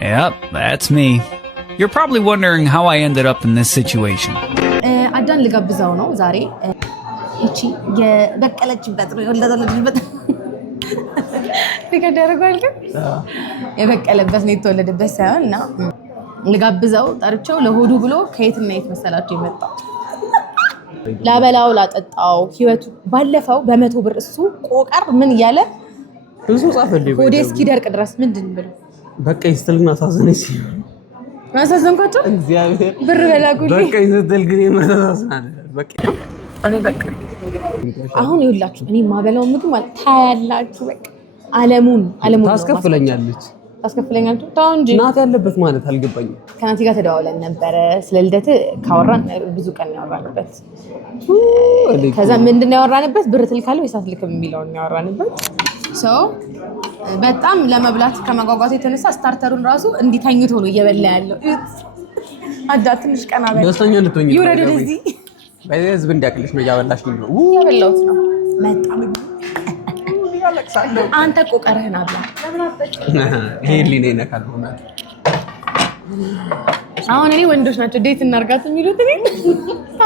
Yep, that's me. You're probably wondering how I ended up in this situation. አዳን ልጋብዛው ነው ዛሬ። እቺ የበቀለችበት ነው የወለደችበት ይከደረጋል ግን የበቀለበት ነው የተወለደበት ሳይሆንና ልጋብዛው ጠርቸው ለሆዱ ብሎ ከየትና የት መሰላችሁ የመጣው ላበላው ላጠጣው ህይወቱ ባለፈው በ100 ብር እሱ ቆቀር ምን እያለ ብዙ ጻፈልኝ ወደ እስኪደርቅ ድረስ ምንድን ብሎ በቃ ይስተልና ታዘነች ማሳዘንኳቸው እግዚአብሔር ብር በላኩልኝ በቃ ይስተል ግን የመረሳሳና በቃ እኔ በቃ አሁን ይውላችሁ እኔ ማበላው ምግብ ማለት ታያላችሁ በቃ ዓለሙን ታስከፍለኛለች ታው እንጂ ናት ያለበት ማለት አልገባኝም ከናቲ ጋር ተደዋውለን ነበረ ስለ ልደት ካወራን ብዙ ቀን ያወራንበት ከዛ ምንድነው ያወራንበት ብር ትልካለህ ወይስ አትልክም የሚለው ነው ያወራንበት በጣም ለመብላት ከመጓጓቱ የተነሳ ስታርተሩን ራሱ እንዲታኝቶ ነው እየበላ ያለው አዳ ትንሽ ቀና በል ደስተኛ ልትሆኚ ይወረድ ወደዚህ በህዝብ እንዲያቅልሽ ነው ያበላሽ ነው ያበላውት ነው መጣ አንተ ቆቀረህና አብላ ይሄ ሊኔ ነካል ሆናል አሁን እኔ ወንዶች ናቸው ዴት እናርጋት የሚሉት እኔ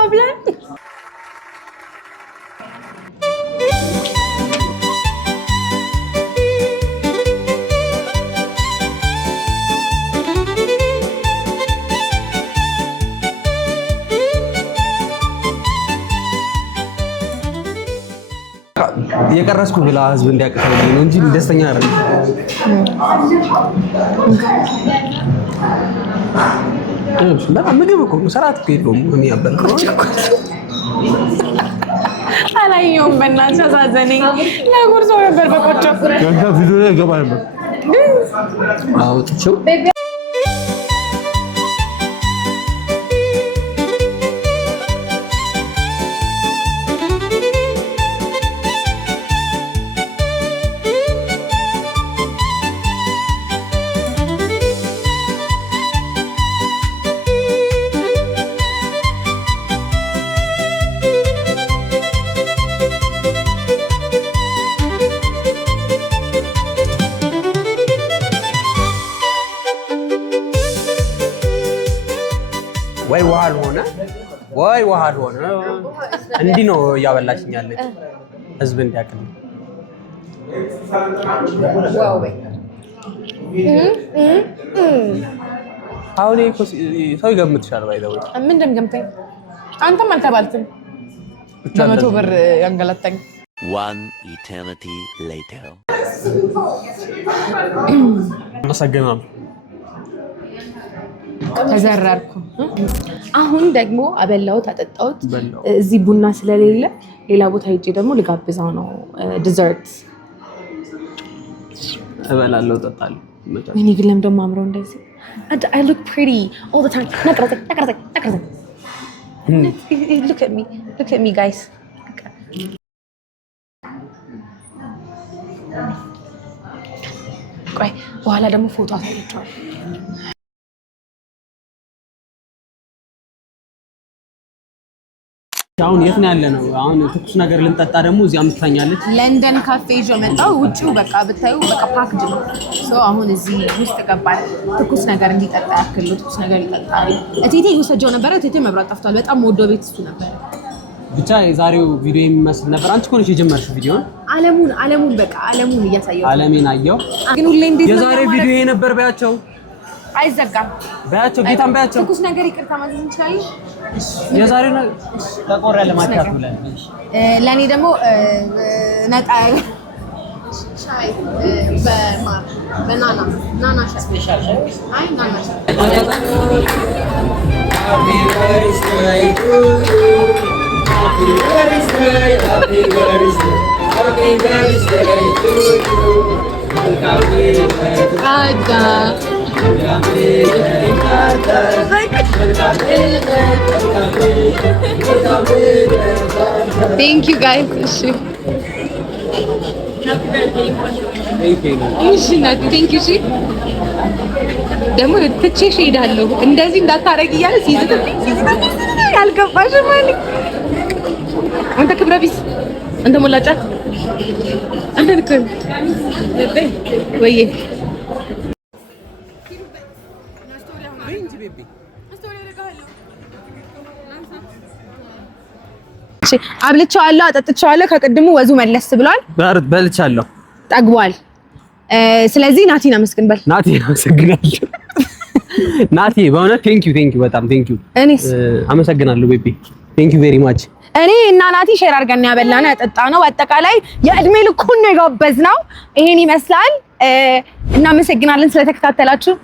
አብላ የቀረስኩ ብላ ህዝብ እንዲያቀርብ ነው እንጂ ደስተኛ አይደለም። በጣም ምግብ እኮ ሰራት ከሄደውም የሚያበላው አላየሁም። በእናትህ አሳዘነኝ። ለጉርሶ ነበር በቆጮ ከዛ ቪዲዮ ላይ ገባ ነበር አውጥቼው ወይ ዋሃድ ሆነ እንዲህ ነው ያበላሽኝ ያለች ህዝብ እንዲያቀም ዋው በይ አሁን እኮ ሰው ይገምትሻል ባይዘው ምን እንደምገምተኝ አንተም አልተባልክም በ100 ብር ያንገላታኝ One eternity later አመሰግናለሁ ተዘራርኩ አሁን ደግሞ አበላው ታጠጣውት እዚህ ቡና ስለሌለ ሌላ ቦታ ሄጄ ደግሞ ልጋብዛው ነው ዲዘርት እበላለሁ እጠጣለሁ እኔ ግን ለምን ደሞ አምረው እንደዚህ I look pretty all the time ነቅረጠ look at me guys ቆይ በኋላ ደግሞ ፎቶ አሳያችኋለሁ አሁን የት ነው ያለነው? አሁን ትኩስ ነገር ልንጠጣ ደግሞ እዚህ አምጥታኛለች። ለንደን ካፌ ይዞ መጣው። ውጪው በቃ ብታዩ በቃ ፓክድ ነው። አሁን እዚህ ውስጥ ገባል። ትኩስ ነገር እንዲጠጣ ያክል ትኩስ ነገር ይጠጣል። እቴቴ ይወሰጀው ነበር። እቴቴ መብራት ጠፍቷል። በጣም ወዶ ቤት እሱ ነበር። ብቻ የዛሬው ቪዲዮ የሚመስል ነበር። አንቺ ኮነሽ የጀመርሽው ቪዲዮን ዓለሙን በቃ ዓለሙን እያሳየው ዓለሜን አየው። ግን ሁሌ እንዴት የዛሬው ቪዲዮ ይሄ ነበር ባያቸው አይዘጋም ባያቸው ጌታን ባያቸው ትኩስ ነገር ይቅርታ ማለት እንችላለን። የዛሬው ተቆር ያለ ማቻት ብለን ለኔ ደግሞ ነጣ ሻይ በናና ስፔሻል ሻይ አይ ናና ሻይ Happy birthday to you Happy birthday Happy birthday Happy birthday to you Happy birthday Thank you guys. Thank you. ደግሞ ትቼሽ እሄዳለሁ እንደዚህ እንዳታረጊ እያለ ሲይዝብኝ ያልገባሽ ማለት አንተ ክብረ ቢስ አንተ ሞላጫ ወይ አብልቼዋለሁ፣ አጠጥቼዋለሁ። ከቅድሙ ወዙ መለስ ብሏል። በልቻለሁ፣ ጠግቧል። ስለዚህ ናቲን አመስግን በል። ናቲ አመሰግናለሁ። ናቲ በእውነት ቴንኪው በጣም ቴንኪው። እኔስ አመሰግናለሁ ቤቢ ቴንኪው ቬሪ ማች። እኔ እና ናቲ ሼር አድርገን ያበላነው ያጠጣነው አጠቃላይ የእድሜ ልኩን ነው የጋበዝነው። ይሄን ይመስላል። እናመሰግናለን ስለተከታተላችሁ።